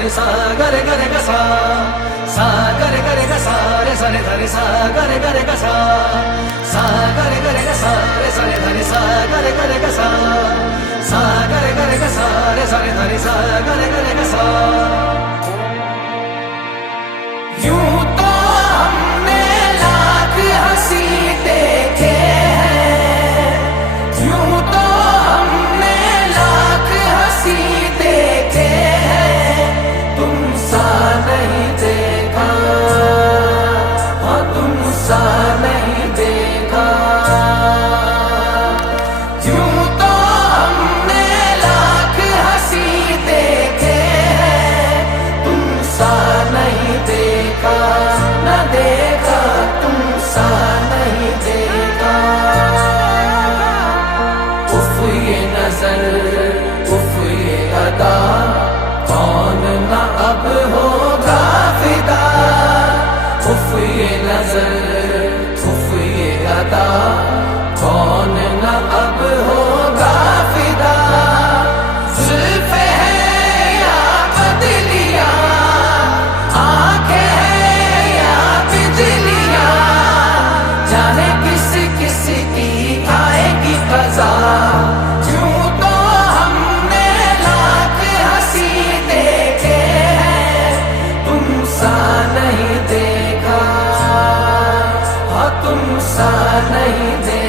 धरि सा गरे गरे ग सा गरे गरे ग सा रे सा रे धरि सा गरे गरे ग सा गरे गरे ग सा रे सा रे धरि सा गरे गरे ग सा गरे गरे ग सा रे सा रे धरि सा गरे गरे ग सा। यूं तो हमने लाख हंसी देखे हैं, यूं तो हमने लाख हंसी देखे हैं, तुम सा नहीं देखा, हाँ तुम सा नहीं देखा। यूं तो हमने लाख हंसी देखे हैं, तुम सा नहीं देखा, न देखा तुम सा नहीं देखा। उफ ये नजर उफ ये अदा, कौन न अब होगा फिदा। उफ ये नजर उफ ये अदा, कौन न अब होगा फिदा। जुल्फे हैं या बदलियां, आंखें हैं या बिजलियां, जाने किस किस की आएगी कज़ा। यूं तो हमने लाख हंसी देखे हैं, तुम सा नहीं देखा, हाँ तुम सा नहीं देखा।